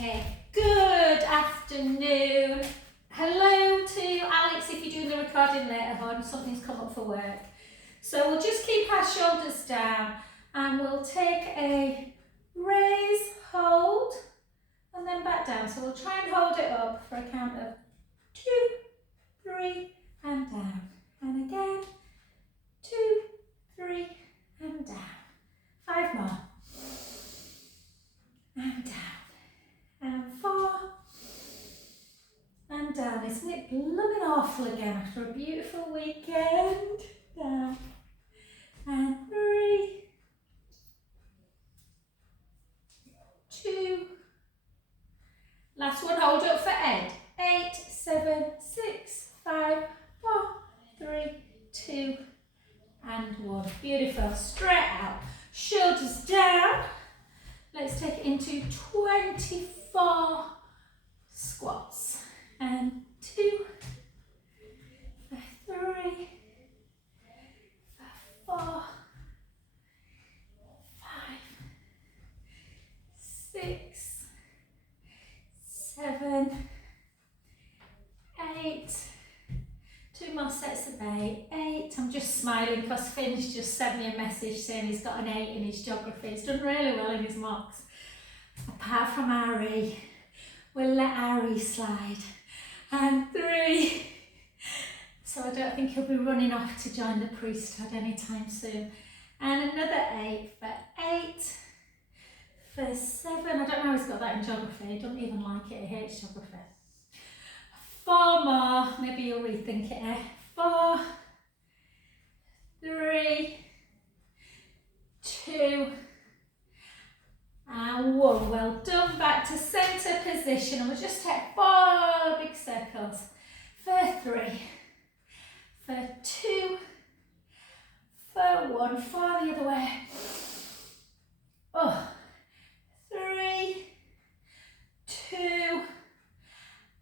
Okay, good afternoon. Hello to Alex if you're doing the recording later on, something's come up for work. So we'll just keep our shoulders down and we'll take a raise, hold, and then back down. So we'll try and hold it up for a count of 2, 3, and down. And again, 2, 3, and down. 5 more. And down. And 4. And down. Isn't it blooming awful again after a beautiful weekend? Down. And 3. 2. Last one, hold up for Ed. 8, 7, 6, 5, 4, 3, 2, and 1. Beautiful. Straight out. Shoulders down. Let's take it into 24 squats. And 2, 3, 4, 5, 6, 7, 8. 2 more sets of 8. 8. I'm just smiling because Finn's just sent me a message saying he's got an 8 in his geography. He's done really well in his mocks. Apart from Ari. We'll let Ari slide. And 3. So I don't think he'll be running off to join the priesthood anytime soon. And another 8 for 8. For 7. I don't know how he's got that in geography. He doesn't even like it. He hates geography. 4 more. Maybe you'll rethink it. 4, 3, 2, and 1. Well done. Back to centre position. And we'll just take 4 big circles. For 3, for 2, for 1. 4 the other way. 3, 2,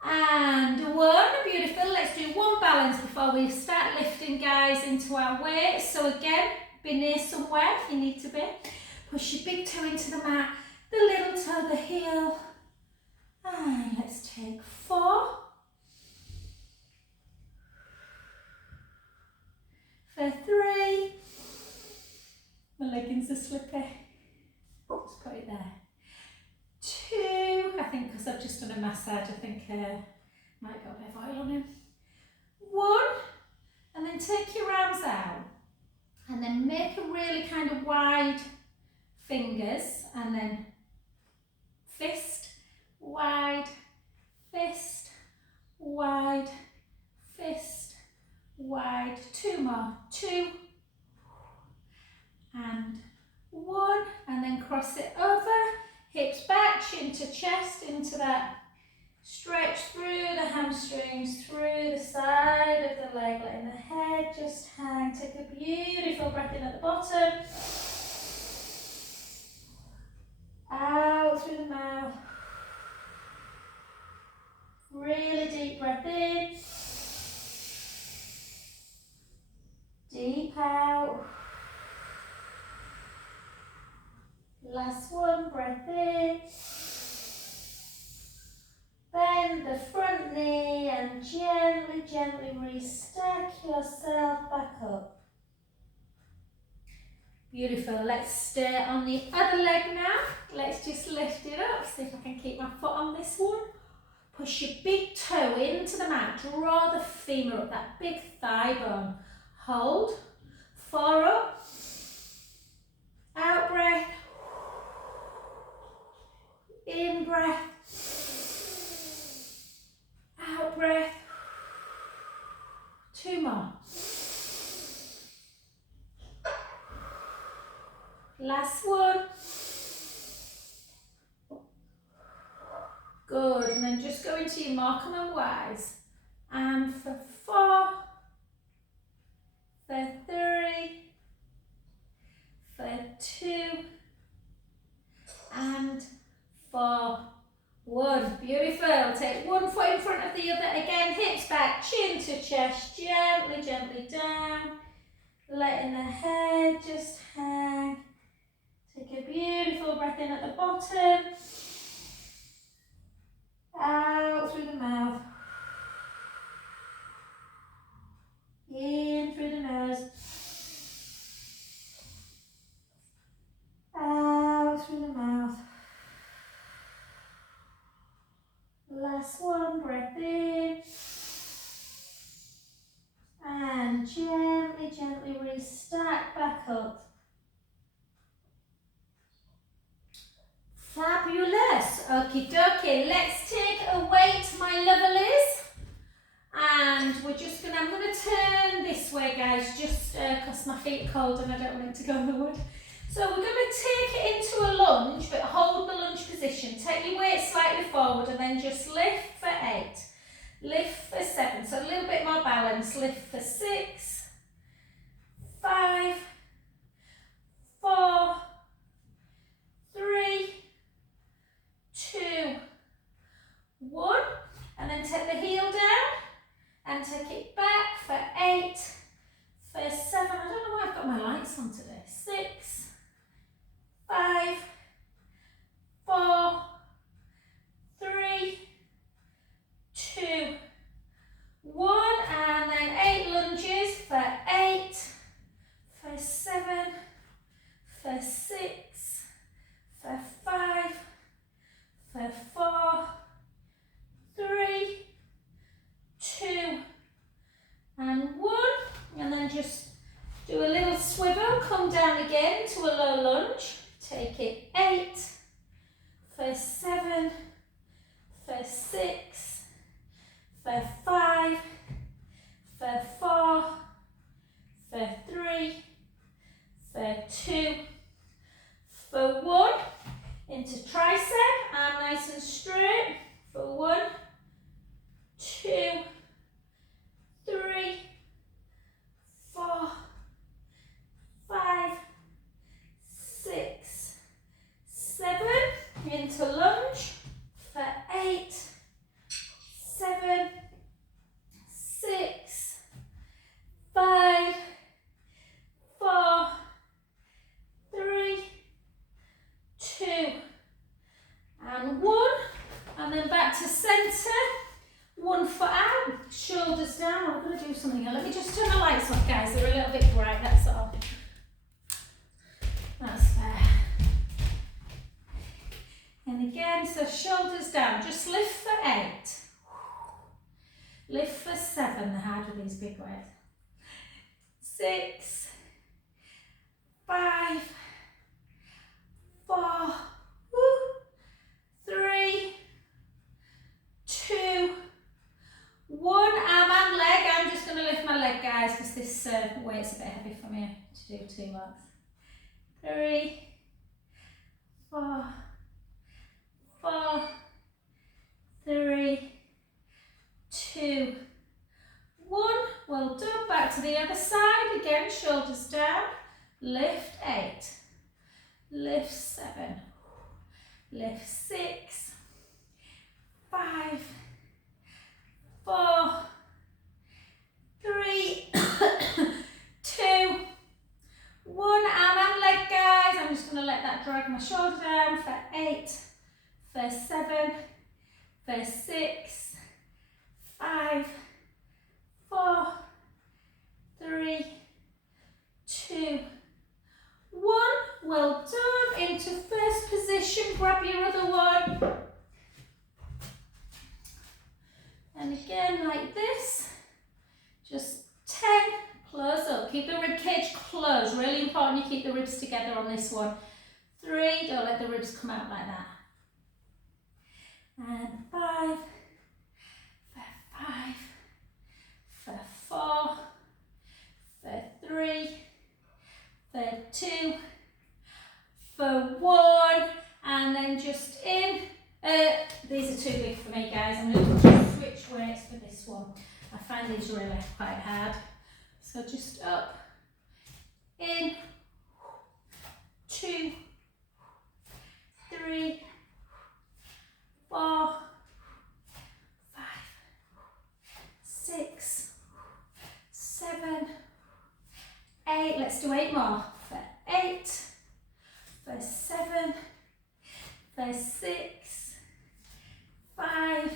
and 1. Beautiful. Let's do 1 balance before we start lifting, guys, into our weights. So again, be near somewhere if you need to be. Push your big toe into the mat, the little toe, the heel. And let's take 4. For 3. My leggings are slippy. Just put it there. 2. I think because I've just done a massage, I think might got a bit of oil on him. 1. And then take your arms out. And then make a really kind of wide fingers. And then fist, wide, fist, wide, fist, wide. 2 more. 2. And 1. And then cross it over. Hips back, chin to chest, into that stretch through the hamstrings, through the side of the leg, letting the head just hang. Take a beautiful breath in at the bottom. Out through the mouth. Really deep breath in. Deep out. Last one, breath in. Bend the front knee and gently, gently restack yourself back up. Beautiful. Let's stay on the other leg now. Let's just lift it up. See if I can keep my foot on this one. Push your big toe into the mat. Draw the femur up, that big thigh bone. Hold. 4 up. Out breath. In breath. Out breath. 2 more. Last one. Good. And then just go into your Markham and Wise. And for 4. For 3. For 2. And for 1. Beautiful. Take 1 foot in front of the other. Again, hips back, chin to chest. Gently, gently down. Letting the head just hang. Take a beautiful breath in at the bottom. Okie dokie, let's take a weight, my lovelies. And I'm gonna turn this way, guys, just because my feet are cold and I don't want it to go on the wood. So we're gonna take it into a lunge, but hold the lunge position. Take your weight slightly forward and then just lift for 8. Lift for 7, so a little bit more balance. Lift for 6, 5, 4, 3, 2, 1. And then take the heel down and take it back for 8, for 7. I don't know why I've got my lights on today. 6, 5, 4, 3, 2, 1. And then 8 lunges for 8, for 7, for 6, for 5, for 4, 3, 2, and 1. And then just do a little swivel, come down again to a low lunge. Take it 8, for 7, for 6, for 5, for 4, for 3, for 2, for 1. Into tricep, arm nice and straight. For 1, 2, 3, 4, 5, 6, 7. Into lunge for 8, 7, 6, 5, 4, 3, 2, and 1. And then back to centre. 1 foot out, shoulders down. I'm going to do something here. Let me just turn the lights off, guys. They're a little bit bright, that's all. That's fair. And again, so shoulders down. Just lift for 8. Lift for 7, the harder these big weights. 6, 5, 4, 3, 2, 1. Arm and leg. I'm just going to lift my leg, guys, because this weight's a bit heavy for me to do 2 marks. 3, 4, 4, 3, 2, 1. Well done. Back to the other side. Again, shoulders down. Lift 8. Lift 7. Lift 6, 5, 4, 3, 2, 1. Arm and leg, guys. I'm just going to let that drag my shoulder down for 8, for 7, for 6, 5, 4, 3, 2, 1. Well done. Into first position. Grab your other one. And again, like this. Just 10. Close up. Keep the rib cage closed. Really important you keep the ribs together on this one. 3. Don't let the ribs come out like that. And 5. For 5. For 4. For 3. For 2. For 1. And then just in. These are too big for me, guys. I'm going to switch weights for this one. I find these really quite hard. So just up, in, 2, 3, 4, 5, 6, 7, 8. Let's do 8 more. For 8, for 7, for 6, 5,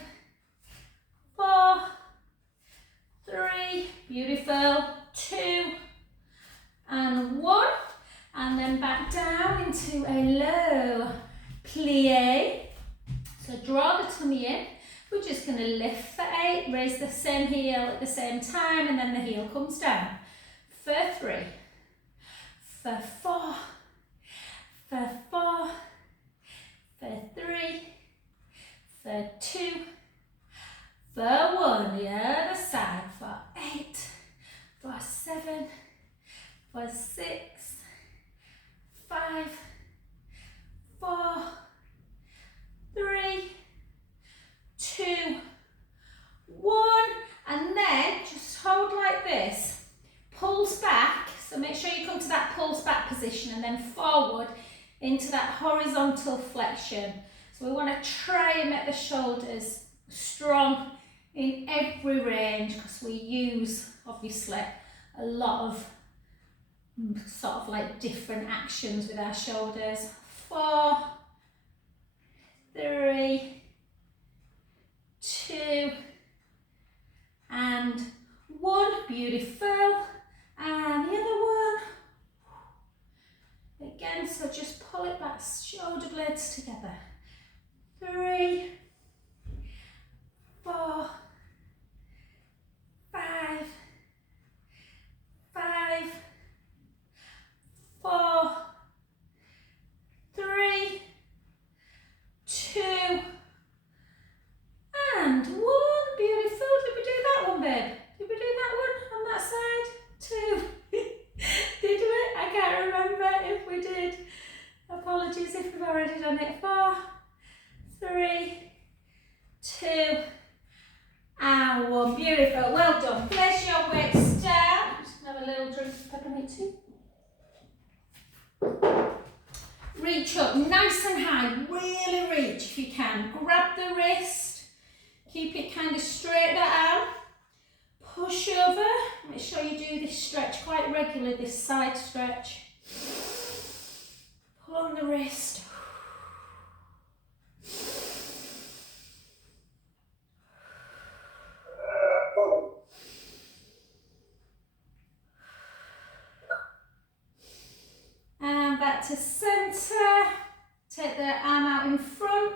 4, 3, beautiful, 2, and 1, and then back down into a low plie. So draw the tummy in. We're just going to lift for 8, raise the same heel at the same time, and then the heel comes down. For 3, for 4, for 4, for 3, into that horizontal flexion. So we want to try and make the shoulders strong in every range, because we use obviously a lot of sort of like different actions with our shoulders. 4, 3, 2 and 1. Beautiful. And the other one. Again, so just pull it back, shoulder blades together. 3, 4, 5, 4, 3, 2 and 1. Beautiful. Did we do that one, babe? Did we do that one on that side? 2. Did we? I can't remember if we did. Apologies if we've already done it. 4, 3, 2 and 1. Beautiful. Well done. Place your weights down. Just have a little drink of peppermint tea. Reach up nice and high. Really reach if you can. Grab the wrist. Keep it kind of straight that arm. Push over. Make sure you do this stretch quite regularly, this side stretch. Pull on the wrist. And back to centre. Take the arm out in front.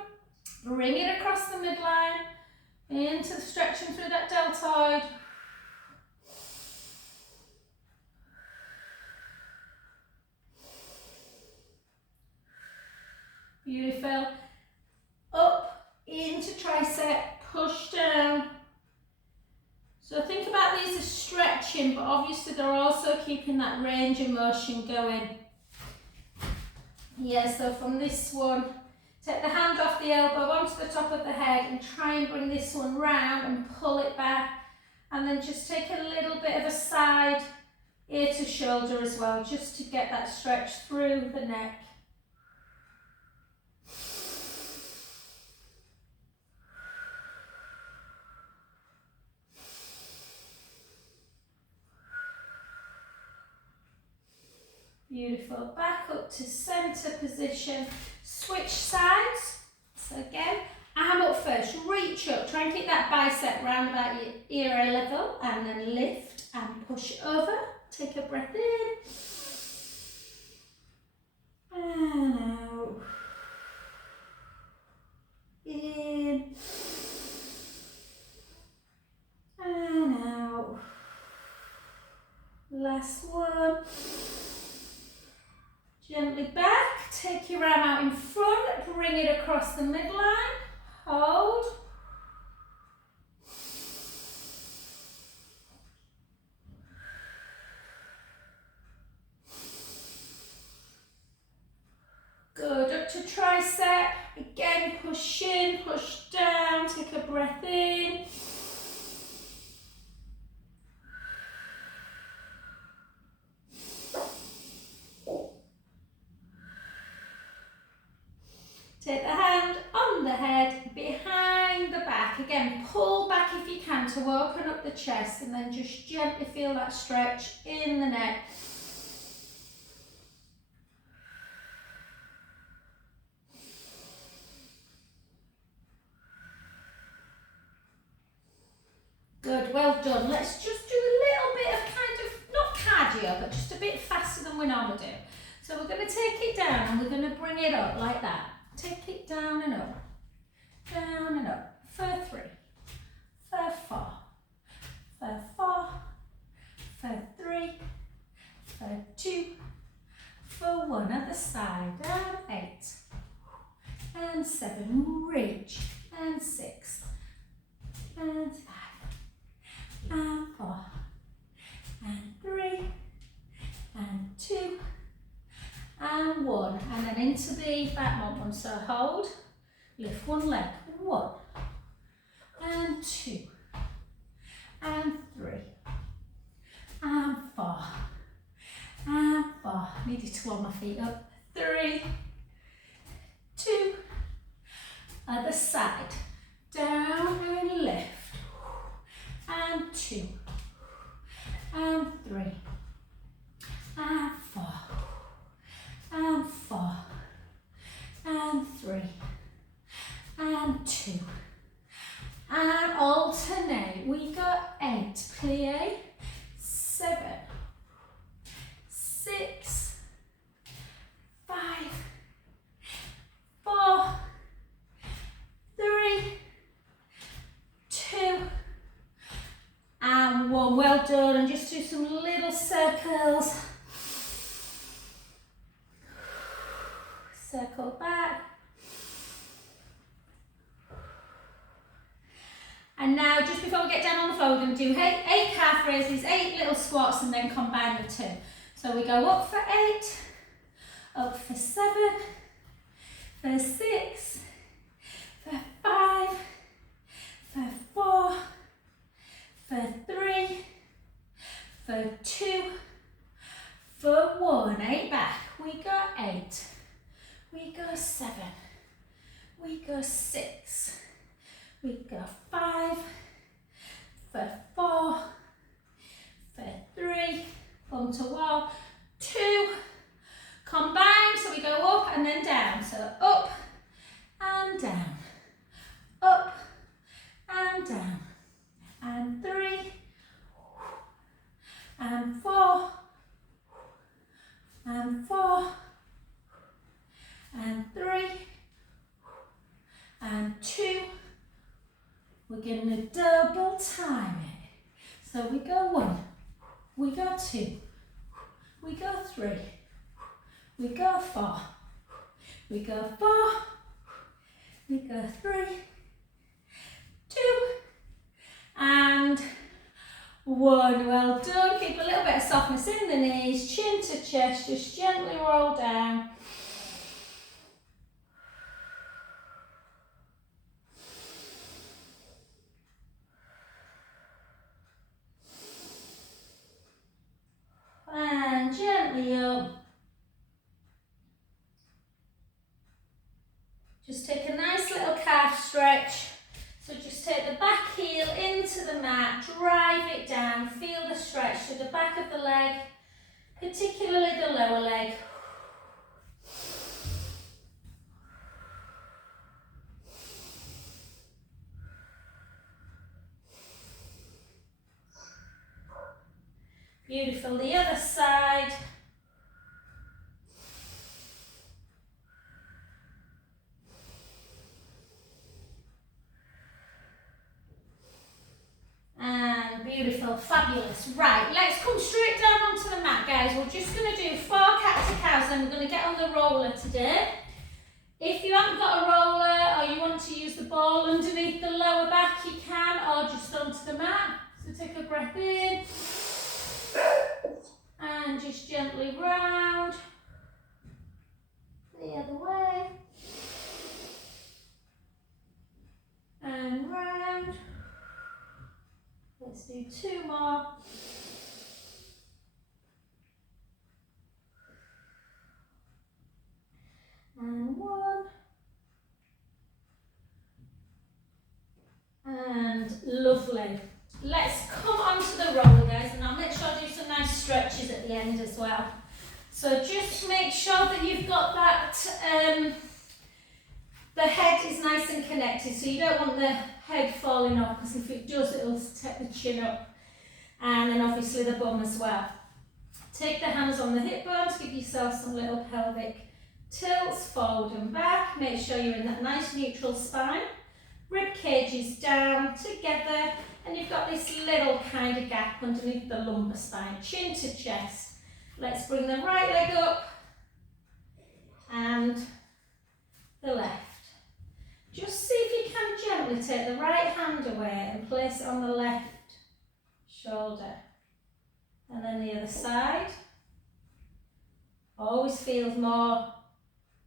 Bring it across the midline. Into the stretching through that deltoid. Beautiful. Up into tricep, push down. So think about these as stretching, but obviously they're also keeping that range of motion going. Yeah, so from this one, take the hand off the elbow onto the top of the head and try and bring this one round and pull it back. And then just take a little bit of a side ear to shoulder as well, just to get that stretch through the neck. Beautiful. Back up to centre position. Switch sides. So again, arm up first. Reach up. Try and keep that bicep round about your ear level, and then lift and push over. Take a breath in. And out. In. And out. Last one. Gently back, take your arm out in front, bring it across the midline, hold. Good, up to tricep, again push in, push down, take a breath in. Take the hand on the head, behind the back. Again, pull back if you can to open up the chest, and then just gently feel that stretch in the neck. Good, well done. Let's just do a little bit of kind of, not cardio, but just a bit faster than we normally do. So we're going to take it down and we're going to bring it up like that. Take it down and up, for 3, for 4, for 4, for 3, for 2, for 1, other side, down 8, and 7, reach, and 6, and 5, and 4, and 3, and 2, and 1, and then into the back one. So hold, lift one leg, 1, and 2, and 3, and 4, and 4. Needed to warm my feet up. 3, Other side. Down and lift. And 2. And 3. And 4. And 4. And 3. And 2. And alternate. We got 8. Plie. 7. 6. 5. 4. 3. 2. And 1. Well done. And just do some little circles. Circle back. And now, just before we get down on the floor, we're going to do 8 calf raises, 8 little squats, and then combine the 2. So we go up for 8, up for 7, for 6, for 5, for 4, for 3, for 2, for 1. 8 back. We go 8. We go 7. We go 6. We go 5, for 4, for 3, come to wall, 2, combine, so we go up and then down, so up and down, up and down, and 3, and 4, and 4, and 3, and 2. We're going to double time it. So we go 1, we go 2, we go 3, we go 4, we go 4, we go 3, 2, and 1. Well done. Keep a little bit of softness in the knees, chin to chest, just gently roll down. And gently up. Just take a nice little calf stretch. So just take the back heel into the mat, drive it down, feel the stretch to the back of the leg, particularly the lower leg. Beautiful, the other side. And beautiful, fabulous. Right, let's come straight down onto the mat, guys. We're just going to do 4 cat-to-cows, then we're going to get on the roller today. If you haven't got a roller or you want to use the ball underneath the lower back, you can, or just onto the mat. So take a breath in. And just gently round the other way and round. Let's do 2 more. And 1. And lovely. Let's come onto the roller, guys, and I'll make sure I do some nice stretches at the end as well. So just make sure that you've got that, the head is nice and connected, so you don't want the head falling off, because if it does, it'll take the chin up, and then obviously the bum as well. Take the hands on the hip bones, give yourself some little pelvic tilts, forward and back. Make sure you're in that nice neutral spine. Rib cages down together, and you've got this little kind of gap underneath the lumbar spine, chin to chest. Let's bring the right leg up and the left. Just see if you can gently take the right hand away and place it on the left shoulder. And then the other side. Always feels more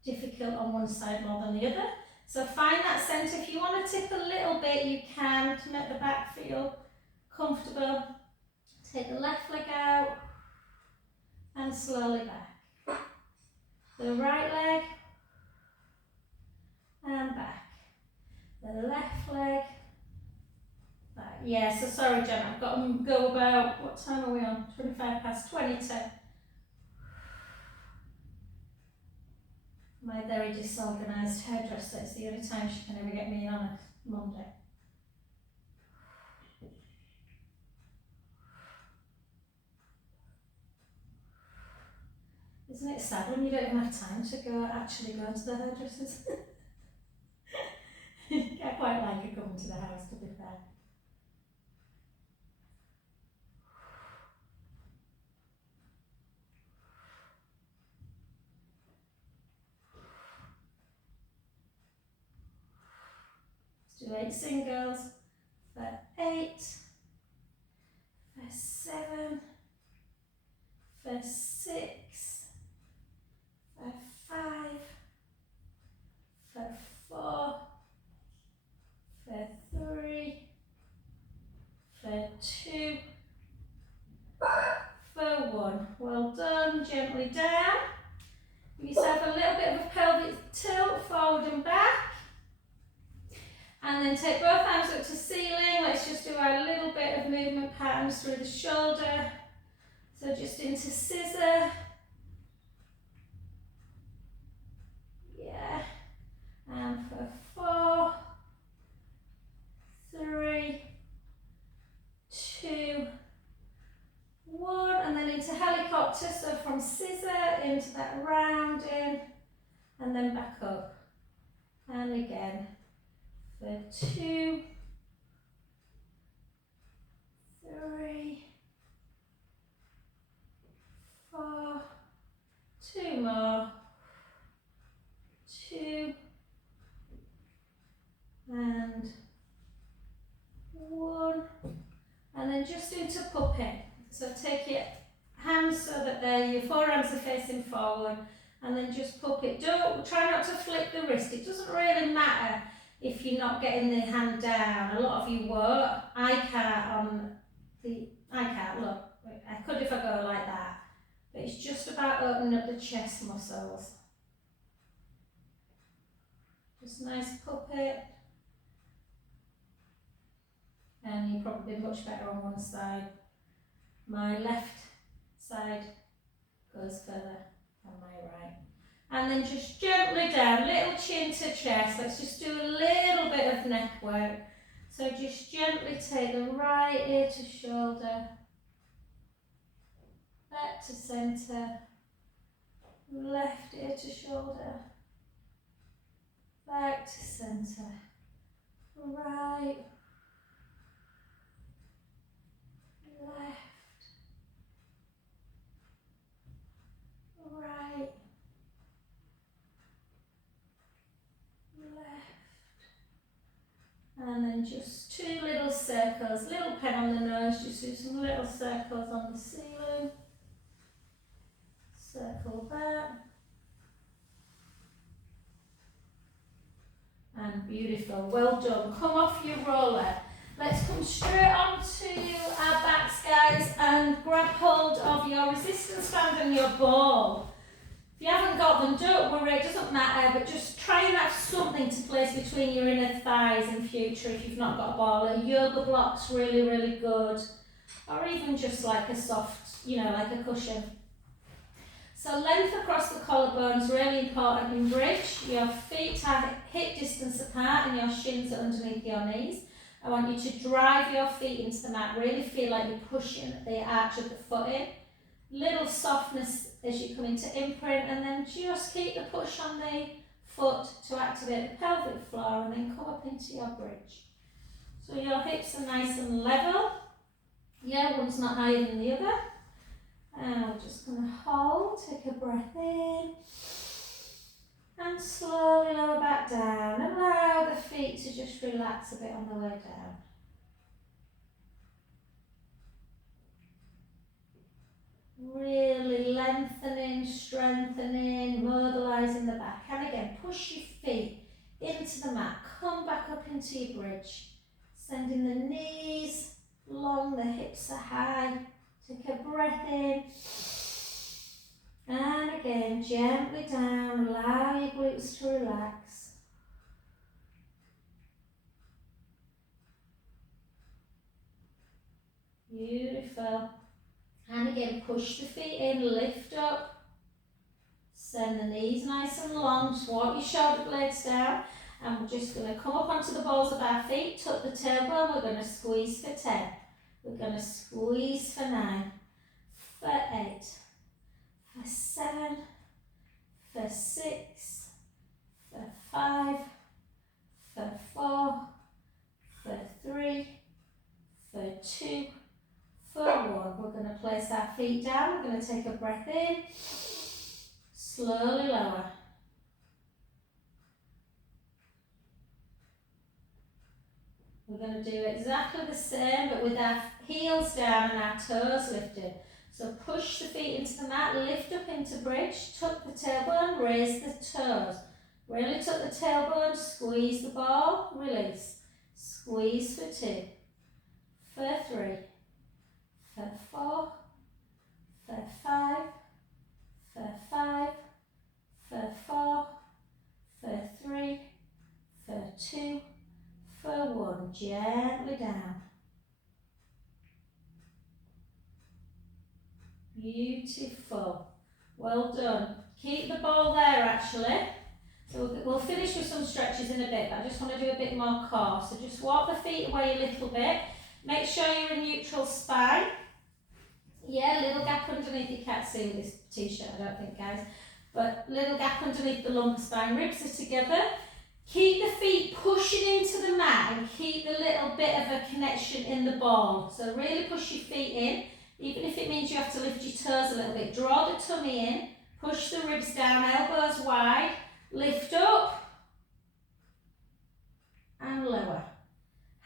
difficult on one side more than the other. So find that centre. If you want to tip a little bit, you can, to make the back feel comfortable. Take the left leg out and slowly back. The right leg and back. the left leg. Yeah, so sorry Jen, I've got to go about, what time are we on? 25 past 22. My very disorganised hairdresser, it's the only time she can ever get me in on a Monday. Isn't it sad when you don't even have time to actually go to the hairdressers? I quite like it coming to the house, to be fair. Let's do 8 singles for 8, for 7, for 6, for 5, for 4, for 3, for 2, for 1. Well done, gently down. Give yourself a little bit of a pelvic tilt forward and back. And then take both arms up to ceiling. Let's just do our little bit of movement patterns through the shoulder. So just into scissor. Yeah. And for 4, 3, 2, 1. And then into helicopter. So from scissor into that rounding. And then back up. And again. For 2, 3, 4, 2 more, 2, and 1, and then just into puppet. So take your hands so that your forearms are facing forward, and then just puppet. Try not to flick the wrist. It doesn't really matter if you're not getting the hand down. A lot of you won't. I can't, look. I could if I go like that. But it's just about opening up the chest muscles. Just nice puppet. And you'll probably be much better on one side. My left side goes further than my right. And then just gently down, little chin to chest. Let's just do a little bit of neck work. So just gently take the right ear to shoulder, back to centre, left ear to shoulder, back to centre, right, left, right, left, and then just 2 little circles, little pen on the nose, just do some little circles on the ceiling, circle back, and beautiful, well done. Come off your roller. Let's come straight onto our backs, guys, and grab hold of your resistance band and your ball. If you haven't got them, don't worry, it doesn't matter, but just try and have something to place between your inner thighs in future if you've not got a ball. A yoga block's really, really good, or even just like a soft, like a cushion. So length across the collarbone is really important in bridge. Your feet are hip distance apart and your shins are underneath your knees. I want you to drive your feet into the mat, really feel like you're pushing the arch of the foot in. Little softness as you come into imprint, and then just keep the push on the foot to activate the pelvic floor, and then come up into your bridge. So your hips are nice and level. Yeah, one's not higher than the other. And we're just going to hold, take a breath in, and slowly lower back down. Allow the feet to just relax a bit on the way down. Really lengthening, strengthening, mobilising the back. And again, push your feet into the mat. Come back up into your bridge. Sending the knees long, the hips are high. Take a breath in. And again, gently down. Allow your glutes to relax. Beautiful. And again, push the feet in, lift up. Send the knees nice and long. Just walk your shoulder blades down. And we're just going to come up onto the balls of our feet, tuck the tailbone. We're going to squeeze for 10. We're going to squeeze for 9, for 8, for 7, for 6, for 5, for 4, for 3, for 2, for 1. We're going to place our feet down. We're going to take a breath in, slowly lower. We're going to do exactly the same, but with our heels down and our toes lifted. So push the feet into the mat, lift up into bridge, tuck the tailbone, raise the toes. Really tuck the tailbone, squeeze the ball, release. Squeeze for 2, for 3, for 4, for 5, for 5, for 4, for 3, for 2, for 1. Gently down. Beautiful. Well done. Keep the ball there actually. So we'll finish with some stretches in a bit, but I just want to do a bit more core. So just walk the feet away a little bit. Make sure you're in neutral spine. Yeah, little gap underneath. You can't see with this t-shirt, I don't think, guys. But little gap underneath the lumbar spine. Ribs are together. Keep the feet pushing into the mat and keep a little bit of a connection in the ball. So really push your feet in, even if it means you have to lift your toes a little bit. Draw the tummy in, push the ribs down, elbows wide, lift up and lower.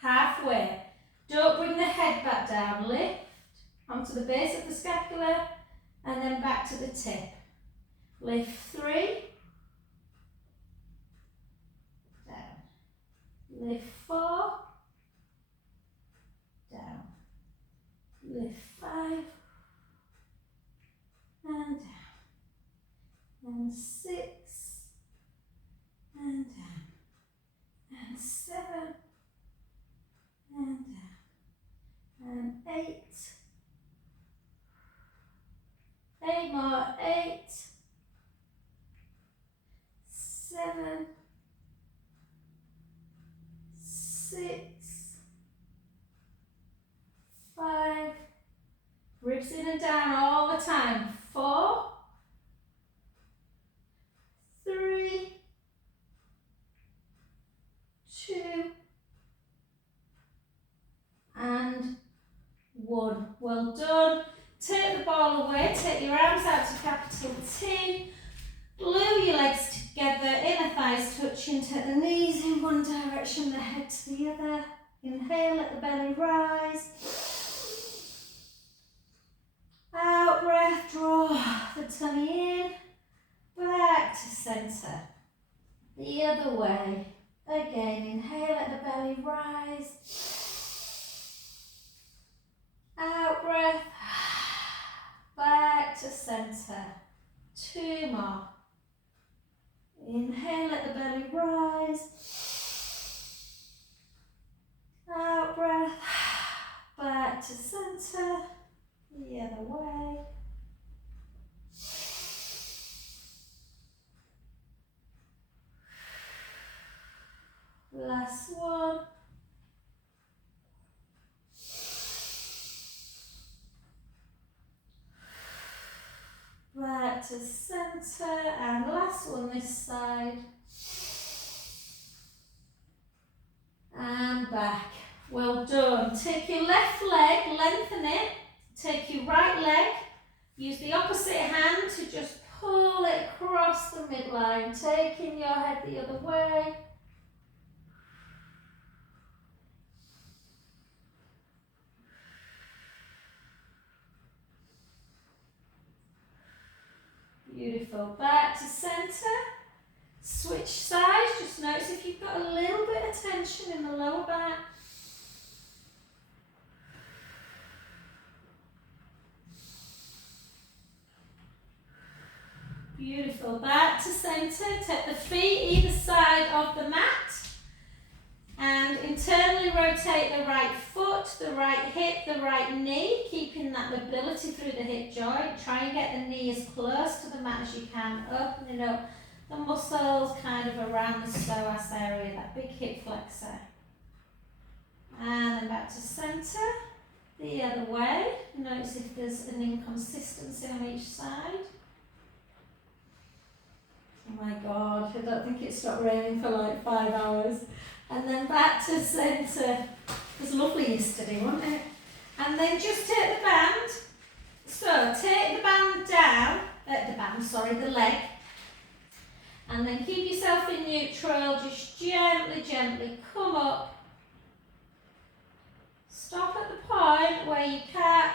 Halfway. Don't bring the head back down, lift onto the base of the scapula and then back to the tip. Lift 3, lift 4, down, lift 5, and down, and 6, and down, and 7, and down, and 8, 8 more, 8, 7, 6, 5, ribs in and down all the time, 4, 3, 2, and 1. Well done. Take the ball away, take your arms out to capital T, glue your legs together, inner thighs touching, take the knees in one direction, the head to the other. Inhale, let the belly rise. Out breath, draw the tummy in, back to centre. The other way. Again, inhale, let the belly rise. Out breath, back to centre. 2 more. Inhale, let the belly rise. Out breath, back to centre. The other way. Last one. Back to centre, and last one this side. And back. Well done. Take your left leg, lengthen it. Take your right leg. Use the opposite hand to just pull it across the midline, taking your head the other way. Beautiful. Back to centre. Switch sides. Just notice if you've got a little bit of tension in the lower back. Beautiful. Back to centre. Take the feet either side of the mat and internally rotate the right foot. foot, the right hip, the right knee, keeping that mobility through the hip joint. Try and get the knee as close to the mat as you can, opening up the muscles kind of around the psoas area, that big hip flexor. And then back to centre, the other way. Notice if there's an inconsistency on each side. Oh my God, I don't think it stopped raining for like 5 hours. And then back to centre. It was lovely yesterday, wasn't it? And then just take the band. So take the band down, the leg. And then keep yourself in neutral, just gently, gently come up. Stop at the point where you can't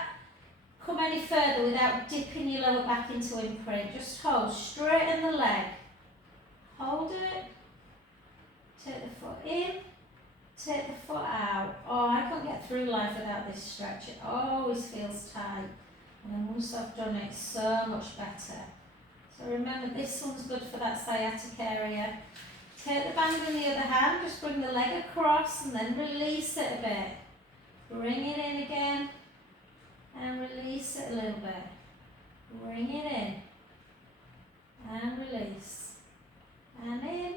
come any further without dipping your lower back into imprint. Just hold, straighten the leg. Hold it. Take the foot in. Take the foot out. Oh, I can't get through life without this stretch. It always feels tight. And then once I've done it, it's so much better. So remember, this one's good for that sciatic area. Take the band in the other hand, just bring the leg across and then release it a bit. Bring it in again and release it a little bit. Bring it in and release. And in.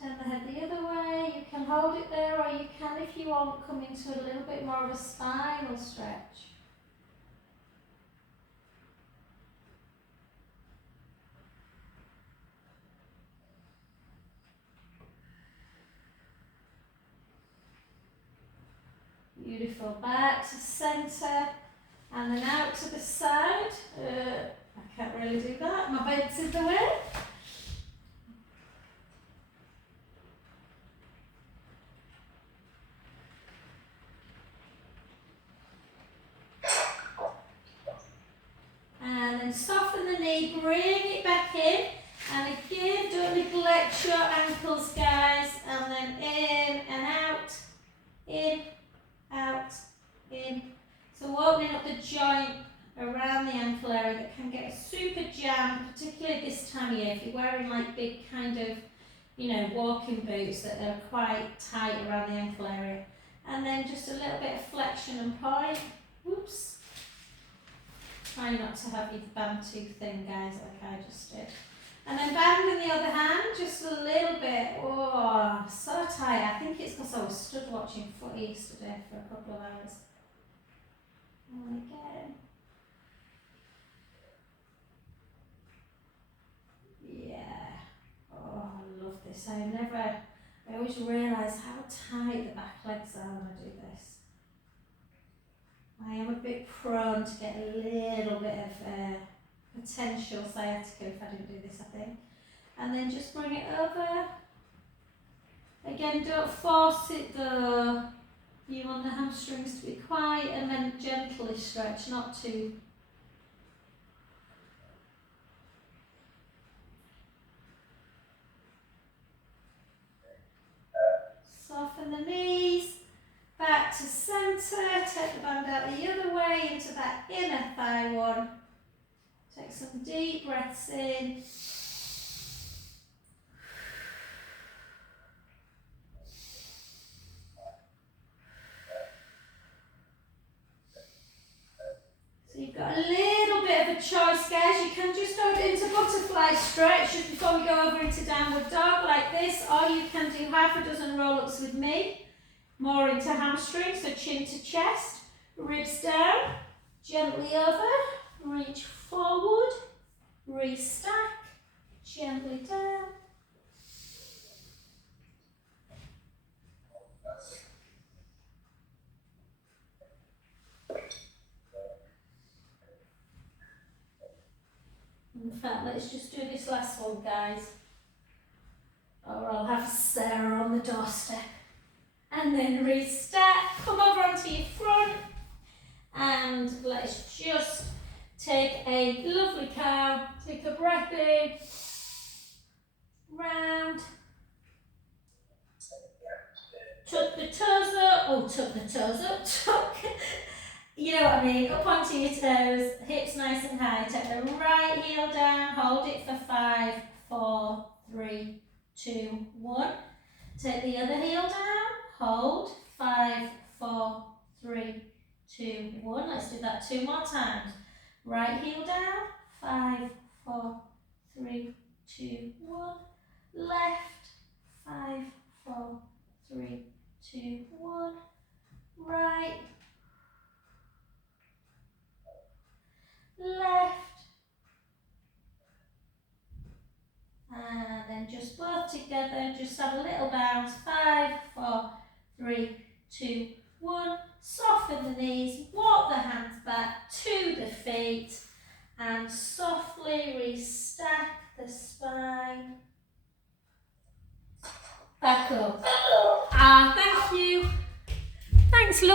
Turn the head the other way. You can hold it there, or you can, if you want, come into a little bit more of a spinal stretch. Beautiful. Back to centre and then out to the side. I can't really do that. My bed's in the way. And then soften the knee, bring it back in. And again, don't neglect your ankles, guys. And then in and out, in, out, in. So opening up the joint around the ankle area that can get a super jam, particularly this time of year. If you're wearing like big kind of, walking boots that are quite tight around the ankle area. And then just a little bit of flexion and point. Whoops. Try not to have your band too thin, guys, like I just did. And then band in the other hand, just a little bit. Oh, so tight. I think it's because I was stood watching footy yesterday for a couple of hours. And again. Yeah. Oh, I love this. I always realise how tight the back legs are when I do this. I am a bit prone to get a little bit of potential sciatica if I didn't do this, I think. And then just bring it over. Again, don't force it though. You want the hamstrings to be quiet and then gently stretch, not too. Soften the knees. Back to centre, take the band out the other way into that inner thigh one. Take some deep breaths in. So you've got a little bit of a choice, guys. You can just go into butterfly stretch just before we go over into downward dog like this, or you can do half a dozen roll-ups with me. More into hamstrings, so chin to chest, ribs down, gently over, reach forward, restack, gently down. In fact, let's just do this last one, guys, or I'll have Sarah on the doorstep. And then restack, come over onto your front, and let's just take a lovely cow, take a breath in, round, tuck the toes up, tuck, you know what I mean, up onto your toes, hips nice and high, take the right heel down, hold it for 5, 4, 3, 2, 1, take the other heel down, hold, 5, 4, 3, 2, 1. Let's do that 2 more times. Right heel down, 5, 4, 3, 2, 1. Left, 5, 4, 3, 2, 1. Right, left, and then just both together, just have a little bounce, 5, 4, 3, 2, 1, soften the knees, walk the hands back to the feet, and softly restack the spine. Back up. Thank you. Thanks, love.